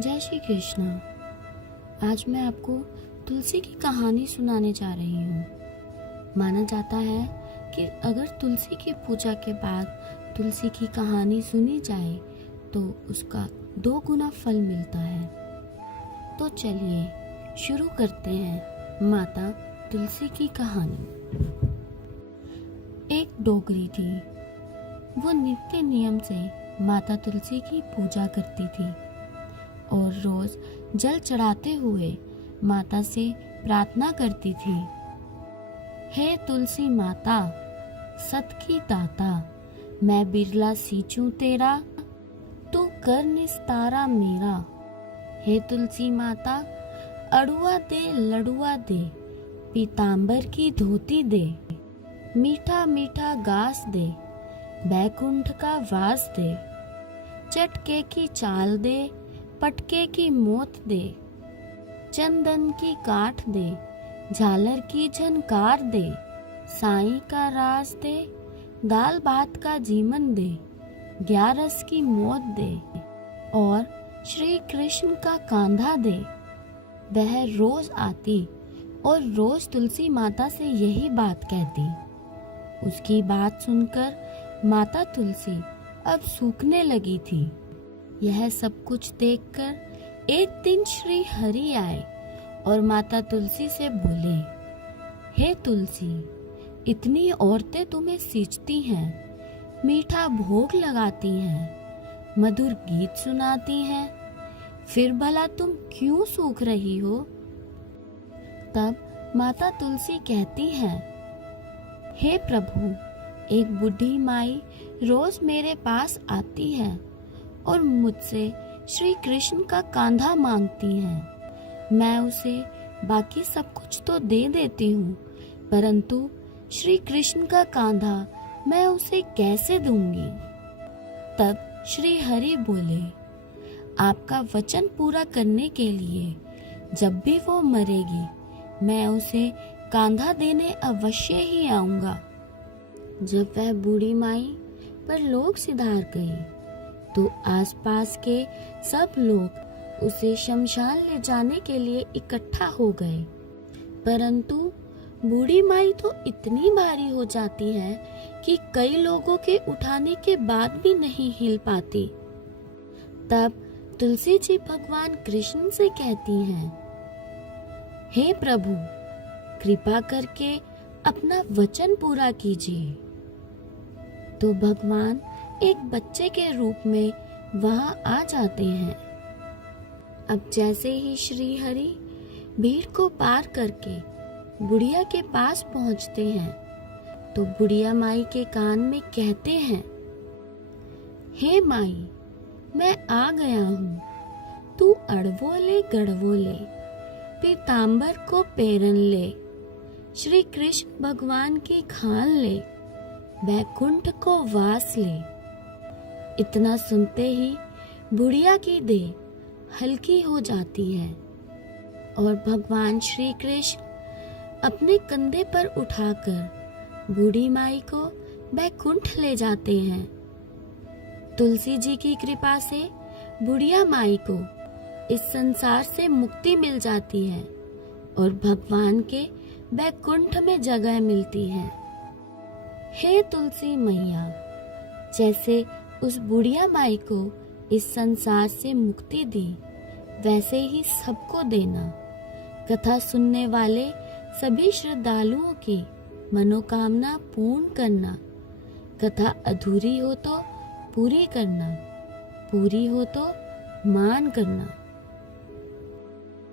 जय श्री कृष्ण। आज मैं आपको तुलसी की कहानी सुनाने जा रही हूँ। माना जाता है कि अगर तुलसी की पूजा के बाद तुलसी की कहानी सुनी जाए तो उसका 2 गुना फल मिलता है। तो चलिए शुरू करते हैं माता तुलसी की कहानी। एक डोगरी थी। वो नित्य नियम से माता तुलसी की पूजा करती थी और रोज जल चढ़ाते हुए माता से प्रार्थना करती थी। हे तुलसी माता, सत की दाता, मैं बिरला सींचूं तेरा, तू कर निस्तारा मेरा। हे तुलसी माता, अड़ुआ दे लड़ुआ दे, पीतांबर की धोती दे, मीठा मीठा घास दे, बैकुंठ का वास दे, चटके की चाल दे, पटके की मोत दे, चंदन की काठ दे, झालर की झनकार दे, साईं का रास दे, दाल भात का जीवन दे, 11 की मौत दे और श्री कृष्ण का कांधा दे। वह रोज आती और रोज तुलसी माता से यही बात कहती। उसकी बात सुनकर माता तुलसी अब सूखने लगी थी। यह सब कुछ देखकर एक दिन श्री हरि आए और माता तुलसी से बोले, हे तुलसी, इतनी औरतें तुम्हें सींचती हैं, मीठा भोग लगाती हैं, मधुर गीत सुनाती हैं, फिर भला तुम क्यों सूख रही हो? तब माता तुलसी कहती हैं, हे प्रभु, एक बूढ़ी माई रोज मेरे पास आती है और मुझसे श्री कृष्ण का कांधा मांगती हैं। मैं उसे बाकी सब कुछ तो दे देती हूँ, परंतु श्री कृष्ण का कांधा मैं उसे कैसे दूंगी? तब श्री हरि बोले, आपका वचन पूरा करने के लिए जब भी वो मरेगी मैं उसे कांधा देने अवश्य ही आऊंगा। जब वह बूढ़ी माई परलोक सिधार गई तो आसपास के सब लोग उसे शमशान ले जाने के लिए इकट्ठा हो गए, परंतु बूढ़ी माई तो इतनी भारी हो जाती है कि कई लोगों के उठाने के बाद भी नहीं हिल पाती। तब तुलसी जी भगवान कृष्ण से कहती हैं, हे प्रभु, कृपा करके अपना वचन पूरा कीजिए। तो भगवान एक बच्चे के रूप में वहां आ जाते हैं। अब जैसे ही श्री हरि भीड़ को पार करके बुढ़िया के पास पहुंचते हैं तो बुढ़िया माई के कान में कहते हैं, हे माई, मैं आ गया हूँ, तू अड़वो ले गड़वो ले, पीतांबर को पेरन ले, श्री कृष्ण भगवान की खान ले, बैकुंठ को वास ले। इतना सुनते ही बुढ़िया की देह हल्की हो जाती है और भगवान श्री कृष्ण अपने कंधे पर उठाकर बूढ़ी माई को बैकुंठ ले जाते हैं। तुलसी जी की कृपा से बुढ़िया माई को इस संसार से मुक्ति मिल जाती है और भगवान के बैकुंठ में जगह मिलती है। हे तुलसी मैया, जैसे उस बुढ़िया माई को इस संसार से मुक्ति दी, वैसे ही सबको देना। कथा सुनने वाले सभी श्रद्धालुओं की मनोकामना पूर्ण करना। कथा अधूरी हो तो पूरी करना, पूरी हो तो मान करना।